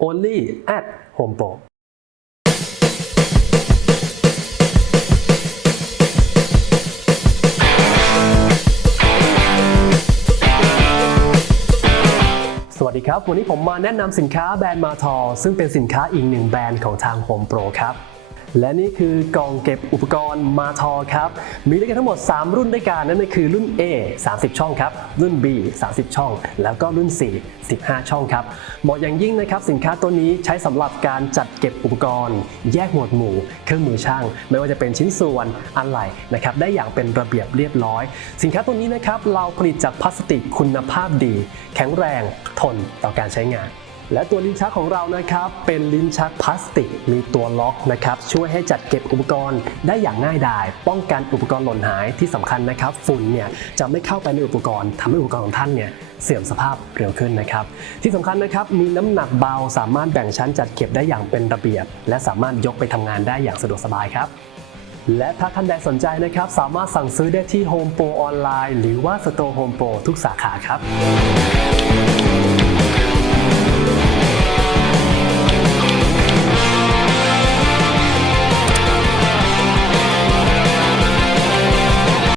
only at Home Pro สวัสดีครับ วันนี้ผมมาแนะนำสินค้าแบรนด์มาทอ ซึ่งเป็นสินค้าอีกหนึ่งแบรนด์ของทาง Home Pro ครับ และนี่คือกล่องเก็บอุปกรณ์มาทอครับ มีด้วยกันทั้งหมด 3 รุ่นด้วยกันนั่นก็คือรุ่น A 30 ช่องครับ รุ่น B 30 ช่อง แล้วก็รุ่น C 15 ช่องครับ เหมาะอย่างยิ่งนะครับสินค้าตัวนี้ใช้สำหรับการจัดเก็บอุปกรณ์ แยกหมวดหมู่ เครื่องมือช่าง ไม่ว่าจะเป็นชิ้นส่วนอะไหล่นะครับได้อย่างเป็นระเบียบเรียบร้อย สินค้าตัวนี้นะครับเราผลิตจากพลาสติกคุณภาพดี แข็งแรงทนต่อการใช้งาน และตัวลิ้นชักของเรานะครับเป็นลิ้นชักพลาสติกมีตัวล็อกนะครับช่วยให้จัดเก็บอุปกรณ์ได้อย่างง่ายดาย ป้องกันอุปกรณ์หล่นหายที่สำคัญนะครับฝุ่นเนี่ยจะไม่เข้าไปในอุปกรณ์ทำให้อุปกรณ์ของท่านเนี่ยเสื่อมสภาพเร็วขึ้นนะครับ ที่สำคัญนะครับมีน้ำหนักเบาสามารถแบ่งชั้นจัดเก็บได้อย่างเป็นระเบียบ และสามารถยกไปทำงานได้อย่างสะดวกสบายครับและถ้าท่านใดสนใจนะครับ สามารถสั่งซื้อได้ที่ Home Pro ออนไลน์ หรือว่า Store Home Pro ทุกสาขาครับ